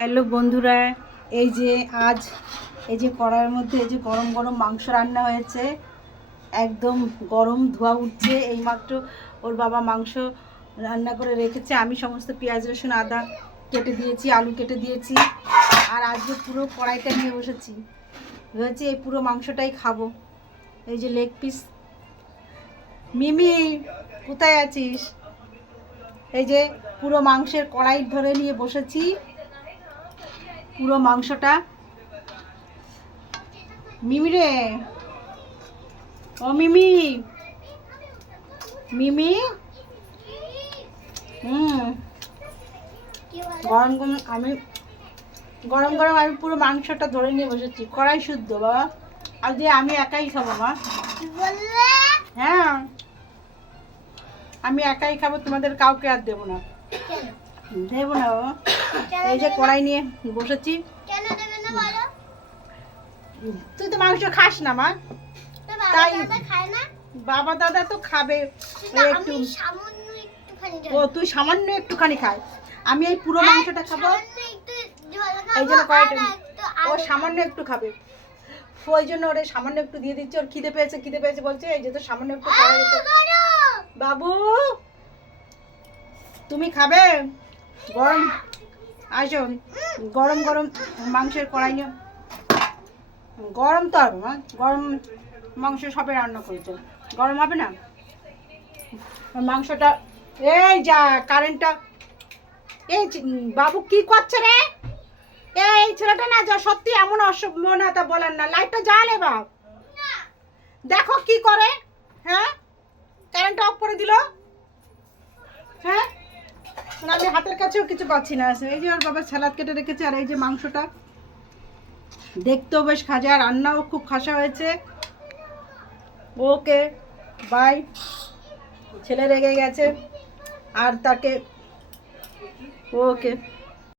Hello বন্ধুরা, এই যে আজ এই যে কড়াইয়ের মধ্যে এই যে গরম গরম মাংস রান্না হয়েছে। একদম গরম ধোয়া উঠছে। এইমাত্র ওর বাবা মাংস রান্না করে রেখেছে। আমি সমস্ত পেঁয়াজ রসুন আদা কেটে দিয়েছি, আলু কেটে দিয়েছি। আর আজকে পুরো কড়াইটা নিয়ে বসেছি, ভেবেছি এই পুরো মাংসটাই খাবো। এই যে লেগ পিস। মিমি, কোথায় আছিস? এই যে পুরো মাংসের কড়াই ধরে নিয়ে বসেছি, পুরো মাংসটা। মিমি রে, ও মিমি, মিমি, গরম গরম আমি গরম গরম আমি পুরো মাংসটা ধরে নিয়ে বসেছি, কড়াই শুদ্ধ বাবা। আর যে আমি একাই খাবো মা। হ্যাঁ, আমি একাই খাবো, তোমাদের কাউকে আর দেবো না, দেবো না বাবা। এই যে কড়াই নিয়ে বসেছি। তুই তো মাংস খাস না মা, তাই বাবা দাদা তো খাবে একটু। ও তুই সামান্য একটুখানি খায়, আমি এই পুরো মাংসটা খাবো। এই জন্য কড়াইটা ও সামান্য একটু খাবে, ওই জন্য ওরে সামান্য একটু দিয়ে দিচ্ছি। ওর খিদে পেয়েছে, খিদে পেয়েছে বলছে, এই যে তো সামান্য একটু খাওয়া গেছে। বাবু তুমি খাবে? গরম, আসো, গরম গরম মাংসের কড়াই নিয়ে। গরম তো হবে মা, গরম মাংস সবে রান্না করেছে, গরম হবে না মাংসটা। এই যা কারেন্টটা। এই বাবু কি করছে রে? এই ছেলেটা না যা সত্যি এমন অসভ্যতা বলেন না। লাইটটা জ্বালে বাপ, দেখো কি করে। হ্যাঁ, কারেন্টটা অফ করে দিল। হ্যাঁ, আমি হাতের কাছেও কিছু পাচ্ছি না। এই যে ওর বাবা সালাদ কেটে রেখেছে, আর এই যে মাংসটা দেখতেও বেশ খাজা, রান্নাও খুব খাসা হয়েছে। Okay bye. ছেলে রেগে গেছে আর তাকে, ওকে।